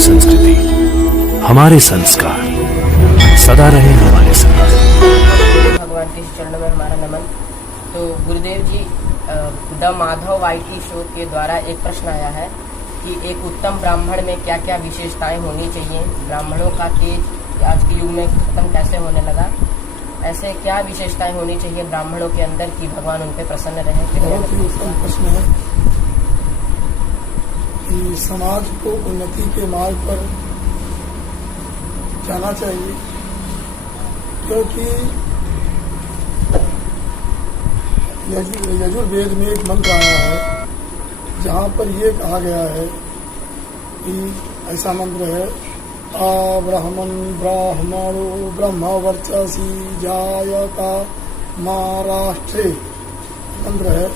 संस्कृति, हमारे संस्कार सदा रहे हमारे साथ। भगवान के चरणों में हमारा नमन। तो गुरुदेव जी, द माधव वाईटी शो के द्वारा एक प्रश्न आया है कि एक उत्तम ब्राह्मण में क्या क्या विशेषताएं होनी चाहिए। ब्राह्मणों का तेज आज के युग में खत्म कैसे होने लगा, ऐसे क्या विशेषताएं होनी चाहिए ब्राह्मणों के अंदर कि भगवान उन पे प्रसन्न रहे। बहुत ही उत्तम प्रश्न है कि समाज को उन्नति के मार्ग पर जाना चाहिए, क्योंकि यजुर्वेद में एक मंत्र आया है जहाँ पर ये कहा गया है कि ऐसा मंत्र है, ब्राह्मण ब्राह्मणो ब्रह्म वर्चसी जायता महाराष्ट्रे मंत्र है।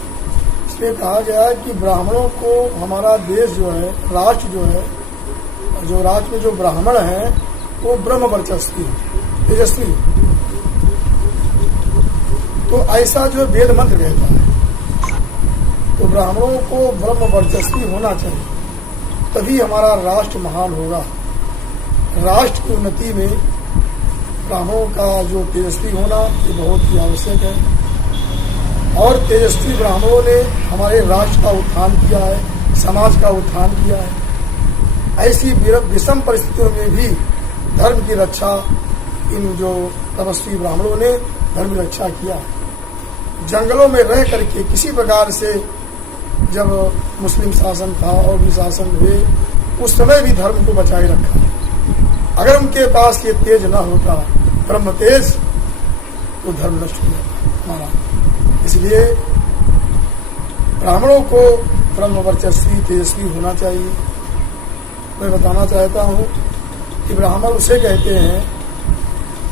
इसमें कहा गया है कि ब्राह्मणों को हमारा देश जो है, राष्ट्र जो है, जो राष्ट्र में जो ब्राह्मण है वो ब्रह्म वर्चस्वी तेजस्वी। तो ऐसा जो वेद मंत्र कहता है, तो ब्राह्मणों को ब्रह्म वर्चस्वी होना चाहिए, तभी हमारा राष्ट्र महान होगा। राष्ट्र की उन्नति में ब्राह्मणों का जो तेजस्वी होना ये बहुत ही आवश्यक है। और तेजस्वी ब्राह्मणों ने हमारे राष्ट्र का उत्थान किया है, समाज का उत्थान किया है। ऐसी विषम परिस्थितियों में भी धर्म की रक्षा इन जो तपस्वी ब्राह्मणों ने धर्म की रक्षा किया है। जंगलों में रह करके किसी प्रकार से जब मुस्लिम शासन था और भी शासन हुए, उस समय भी धर्म को बचाए रखा। अगर उनके पास ये तेज न होता, ब्रह्म तेज, तो धर्म नष्ट हो जाता हमारा। इसलिए ब्राह्मणों को ब्रह्म वर्चस्वी तेजस्वी होना चाहिए। मैं बताना चाहता हूँ कि ब्राह्मण उसे कहते हैं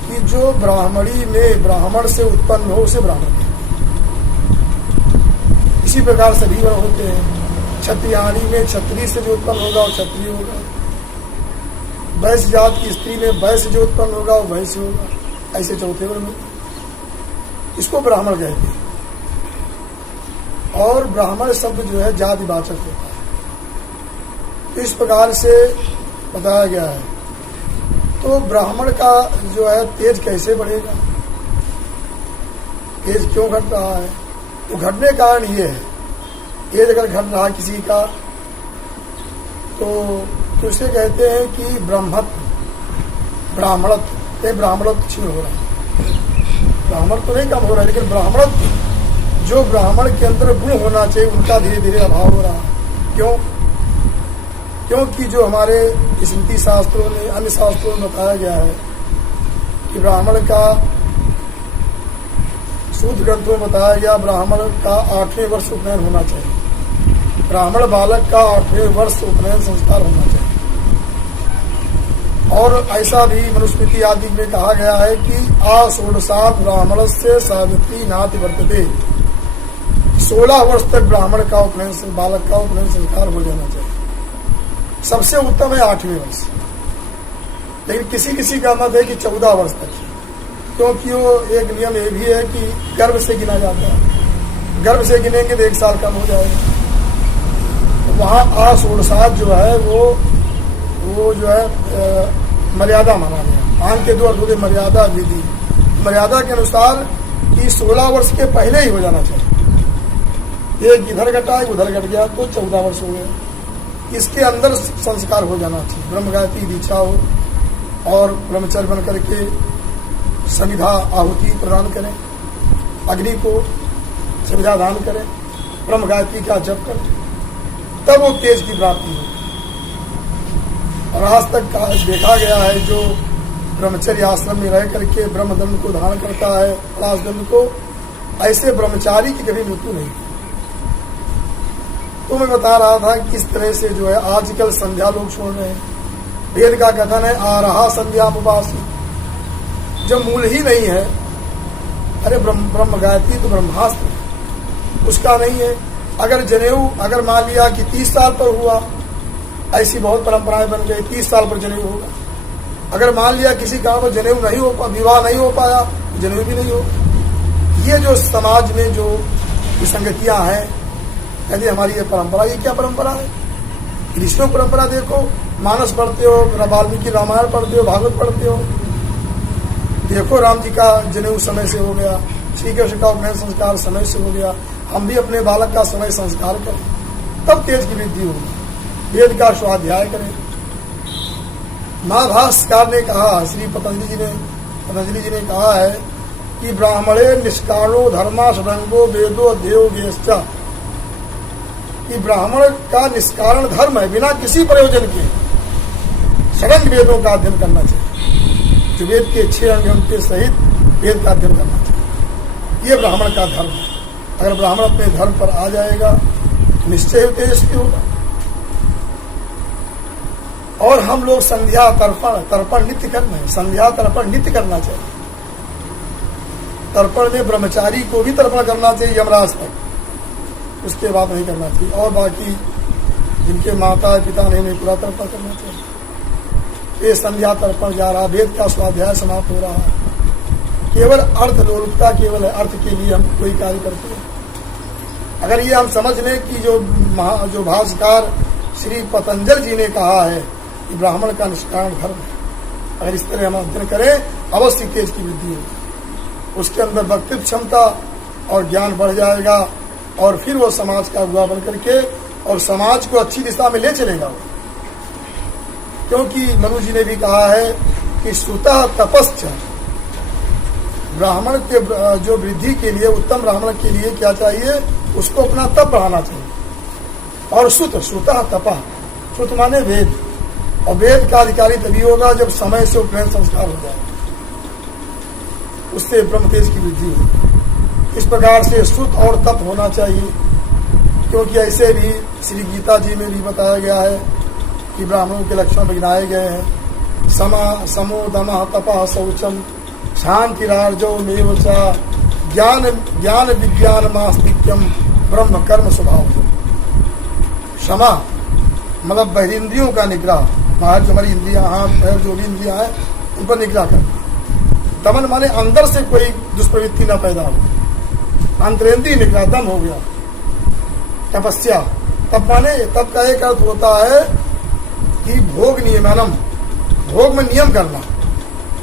कि जो ब्राह्मणी में ब्राह्मण से उत्पन्न हो उसे ब्राह्मण कहते हैं। इसी प्रकार सभी वर्ण होते हैं। क्षत्रियाणी में क्षत्रिय से जो उत्पन्न होगा वो क्षत्रिय होगा, वैश्य जात की स्त्री में वैश्य जो उत्पन्न होगा वो वैश्य होगा। ऐसे चौथे वर्ण में इसको ब्राह्मण कहते हैं। और ब्राह्मण शब्द जो है जातिवाचक होता है। तो इस प्रकार से बताया गया है। तो ब्राह्मण का जो है तेज कैसे बढ़ेगा, तेज क्यों घट रहा है, तो घटने का कारण ये है, तेज अगर घट रहा किसी का तो उसे कहते हैं कि ब्राह्मणत्व, ब्राह्मणत्व क्षीण हो रहा है। ब्राह्मण तो नहीं कम हो रहा है, लेकिन ब्राह्मणत्व जो ब्राह्मण के अंदर गुण होना चाहिए उनका धीरे धीरे अभाव हो रहा है। क्यों? क्योंकि जो हमारे स्मृति शास्त्रों में, अन्य शास्त्रों में बताया गया है कि ब्राह्मण का, सूत्र ग्रंथों में बताया गया, ब्राह्मण का 8वें वर्ष उपनयन होना चाहिए। ब्राह्मण बालक का 8वें वर्ष उपनयन संस्कार होना चाहिए। और ऐसा भी मनुस्मृति आदि में कहा गया है कि षोडशात् ब्राह्मण से सावित्री नाति वर्तते। 16 वर्ष तक ब्राह्मण का उपनयन, बालक का उपनयन संस्कार हो जाना चाहिए। सबसे उत्तम है 8वें वर्ष, लेकिन किसी किसी का मत है कि 14 वर्ष तक, क्योंकि वो एक नियम ये भी है कि गर्भ से गिना जाता है। गर्भ से गिनेंगे तो 1 साल कम हो जाएगा। तो वहाँ षोडशात् जो है वो जो है मर्यादा माना गया। आन के 2 अर्थों मर्यादा विधि, मर्यादा के अनुसार कि 16 वर्ष के पहले ही हो जाना चाहिए। एक इधर घटा, एक उधर घट गया तो 14 वर्ष हो गए। इसके अंदर संस्कार हो जाना चाहिए। ब्रह्म गायत्री दीक्षा हो और ब्रह्मचर्य बन करके समिधा आहुति प्रदान करें, अग्नि को समिधा दान करें, ब्रह्म गायत्री का जप करें, तब वो तेज की प्राप्ति हो। और आज तक देखा गया है जो ब्रह्मचर्य आश्रम में रह करके ब्रह्मदंड को धारण करता है, राजदंड को, ऐसे ब्रह्मचारी की कभी मृत्यु नहीं। तो मैं बता रहा था कि किस तरह से जो है आजकल संध्या लोग छोड़ रहे हैं। वेद का कथन है आरहा संध्या उपवासी, जब मूल ही नहीं है। अरे ब्रह्म गायत्री तो ब्रह्मास्त्र, उसका नहीं है। अगर जनेऊ, अगर मान लिया कि 30 साल पर हुआ, ऐसी बहुत परंपराएं बन गई, 30 साल पर जनेऊ होगा। अगर मान लिया किसी गांव में जनेऊ नहीं हो पाया, विवाह नहीं हो पाया, जनेऊ भी नहीं होगा। ये जो समाज में जो विसंगतियां हैं, कहते हमारी ये परंपरा, ये क्या परंपरा है? विष्णु परंपरा देखो, मानस पढ़ते हो, वाल्मीकि रामायण पढ़ते हो, भागवत पढ़ते हो, देखो राम जी का जनेऊ समय से हो गया, श्री कृष्ण का उपनयन संस्कार समय से हो गया, हम भी अपने बालक का समय संस्कार करें, तब तेज की वृद्धि होगी। वेद का स्वाध्याय करें। महाभाष्यकार ने कहा, श्री पतंजलि जी ने कहा है कि ब्राह्मणे निष्कारणो धर्मा षडंगो वेदो अध्ययो ज्ञेश्च, कि ब्राह्मण का निष्कारण धर्म है, बिना किसी प्रयोजन के षडंग वेदों का अध्ययन करना चाहिए। जो वेद के 6 अंग उनके सहित वेद का अध्ययन करना चाहिए। ये ब्राह्मण का धर्म है। अगर ब्राह्मण अपने धर्म पर आ जाएगा निश्चय तेजस्वी होगा। और हम लोग संध्या तर्पण नित्य करना है, संध्या तर्पण नित्य करना चाहिए। तर्पण में ब्रह्मचारी को भी तर्पण करना चाहिए यमराज तक, उसके बाद नहीं करना चाहिए। और बाकी जिनके माता पिता नहीं पूरा तर्पण करना चाहिए। ये संध्या तर्पण जा रहा, वेद का स्वाध्याय समाप्त हो रहा है। केवल अर्थ लोलुपता केवल है, अर्थ के लिए हम कोई कार्य करते हैं। अगर ये हम समझ लें कि जो भाष्यकार श्री पतंजलि जी ने कहा है कि ब्राह्मण का निष्कारण धर्म है, अगर इस तरह हम अध्ययन करें अवश्य तेज की वृद्धि होगी। उसके अंदर वक्तृत्व क्षमता और ज्ञान बढ़ जाएगा और फिर वो समाज का अगुवा बन करके और समाज को अच्छी दिशा में ले चलेगा। क्योंकि मनु जी ने भी कहा है कि श्रुतः तपश्च, ब्राह्मण के जो वृद्धि के लिए, उत्तम ब्राह्मण के लिए क्या चाहिए, उसको अपना तप बढ़ाना चाहिए। और श्रुतः तपः, श्रुत माने वेद, और वेद का अधिकारी तभी होगा जब समय से उपनयन संस्कार हो जाए, उससे ब्रह्म तेज की वृद्धि होगी। इस प्रकार से श्रुत और तप होना चाहिए। क्योंकि ऐसे भी श्री गीता जी में भी बताया गया है कि ब्राह्मणों के लक्षण गिनाए गए हैं। समो दमः तपः शौचम शांतिरार्जो मेव च ज्ञान विज्ञान मास्तिक्यम ब्रह्म कर्म स्वभाव। क्षमा मतलब बहिरिंद्रियों का निग्रह, बाहर जो हमारी इंद्रियां, हाथ पैर जो भी इंद्रियां हैं उन पर निग्रह करना। दमन माने अंदर से कोई दुष्प्रवृत्ति न पैदा हो, अंतरेंद्रिय निग्रह, दम हो गया। तपस्या, तप माने तप का एक अर्थ होता है कि भोग नियमनम, भोग में नियम करना,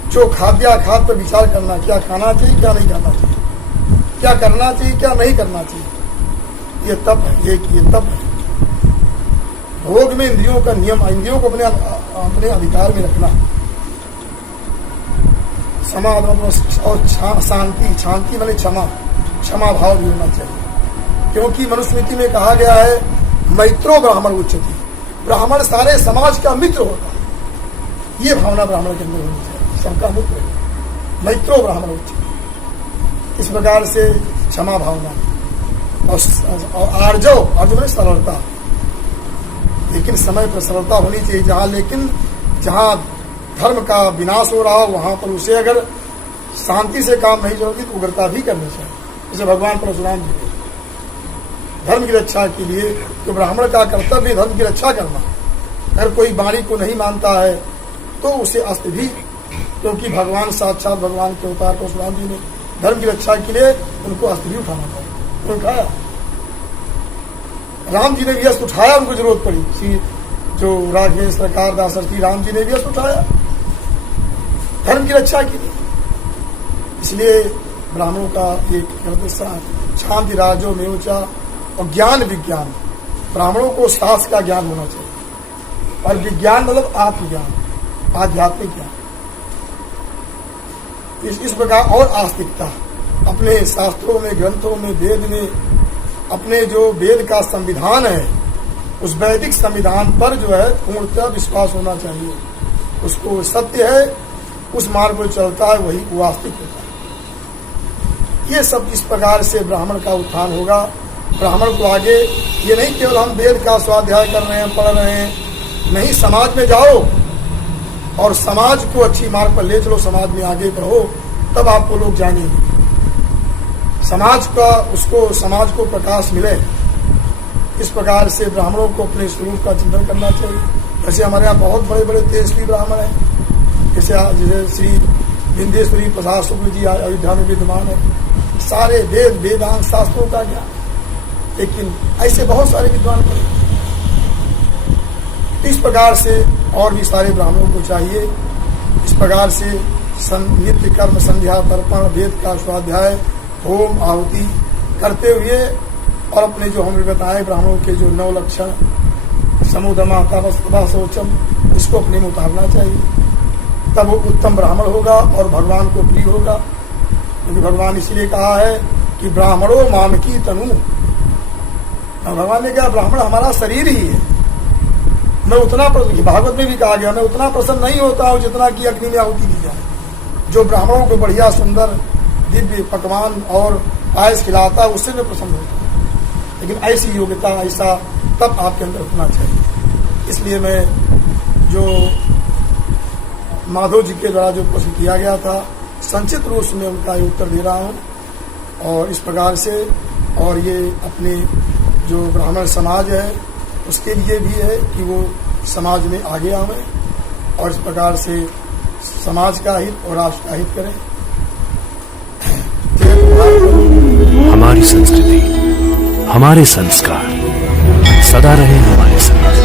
जो खाद्याखाद्य पर विचार करना, क्या खाना चाहिए क्या नहीं खाना चाहिए, क्या करना चाहिए क्या नहीं करना चाहिए, ये तप है। ये तप है। भोग में इंद्रियों का नियम, इंद्रियों को अपने अधिकार में रखना। समाधान और शांति माने क्षमा भाव भी होना चाहिए। क्योंकि मनुस्मृति में कहा गया है मैत्रो ब्राह्मण उच्चति, ब्राह्मण सारे समाज का मित्र होता है। ये भावना ब्राह्मण के अंदर होनी चाहिए, सबका मित्र, मैत्रो ब्राह्मण उच्चति। इस प्रकार से क्षमा भावना और आर्जो माने सरलता, लेकिन समय पर सरलता होनी चाहिए। जहाँ धर्म का विनाश हो रहा हो वहां पर उसे अगर शांति से काम नहीं चलेगी तो उग्रता भी करनी चाहिए। जैसे भगवान परशुराम जी धर्म की रक्षा के लिए, तो ब्राह्मण का कर्तव्य धर्म की रक्षा करना। अगर कोई वाणी को नहीं मानता है तो उसे अस्त्र भी, क्योंकि भगवान साक्षात भगवान के अवतार परशुराम जी ने धर्म की रक्षा के लिए उनको अस्त्र भी उठाना पड़ा, उठाया। राम जी ने भी अस्त्र उठाया, उनको जरूरत पड़ी। जो राघवेश सरकार दासरथी राम जी ने भी अस्त्र उठाया धर्म की रक्षा के लिए। इसलिए ब्राह्मणों का एक शांति राजो मेवचा और ज्ञान विज्ञान, ब्राह्मणों को शास्त्र का ज्ञान होना चाहिए। और विज्ञान मतलब आत्मज्ञान, आध्यात्मिक ज्ञान। इस प्रकार और आस्तिकता, अपने शास्त्रों में, ग्रंथों में, वेद में, अपने जो वेद का संविधान है उस वैदिक संविधान पर जो है पूर्णतः विश्वास होना चाहिए। उसको सत्य है, उस मार्ग पर चलता है, वही वो आस्तिक होता है। ये सब इस प्रकार से ब्राह्मण का उत्थान होगा। ब्राह्मण को आगे ये नहीं केवल हम वेद का स्वाध्याय कर रहे हैं, पढ़ रहे हैं, नहीं, समाज में जाओ और समाज को अच्छी मार्ग पर ले चलो, समाज में आगे बढ़ो, तब आपको लोग जानेंगे। समाज को प्रकाश मिले। इस प्रकार से ब्राह्मणों को अपने स्वरूप का चिंतन करना चाहिए। जैसे हमारे यहाँ बहुत बड़े बड़े तेजस्वी ब्राह्मण हैं, जैसे श्री विंध्येश्वरी प्रसाद शुक्ल जी अयोध्या में विद्यमान है, सारे वेदांत शास्त्रों का ज्ञान। लेकिन ऐसे बहुत सारे विद्वान पड़े, इस प्रकार से और भी सारे ब्राह्मणों को चाहिए इस प्रकार से नित्य कर्म, संध्या, तर्पण, वेद का स्वाध्याय, होम, आहुति करते हुए और अपने जो हमने बताए ब्राह्मणों के जो 9 लक्षण, समुदमा, तपस्तपा, शौचम, इसको अपने में उतारना चाहिए। तब वो उत्तम ब्राह्मण होगा और भगवान को प्रिय होगा। क्योंकि भगवान इसलिए कहा है कि ब्राह्मणों मानकी तनु। भगवान ने कहा ब्राह्मण हमारा शरीर ही है। मैं उतना भागवत में भी कहा गया, मैं उतना प्रसन्न नहीं होता हूँ जितना कि अग्नि में आहुति दी जाए। जो ब्राह्मणों को बढ़िया सुंदर दिव्य पकवान और पायस खिलाता है उससे मैं प्रसन्न होता हूँ। लेकिन ऐसी योग्यता, ऐसा तब आपके अंदर होना चाहिए। इसलिए मैं जो माधव जी के द्वारा जो प्रश्न किया गया था संक्षिप्त रूप में उनका उत्तर दे रहा हूँ। और इस प्रकार से और ये अपने जो ब्राह्मण समाज है उसके लिए भी है कि वो समाज में आगे आवे और इस प्रकार से समाज का हित और राष्ट्र का हित करें। हमारी संस्कृति, हमारे संस्कार सदा रहे हमारे साथ।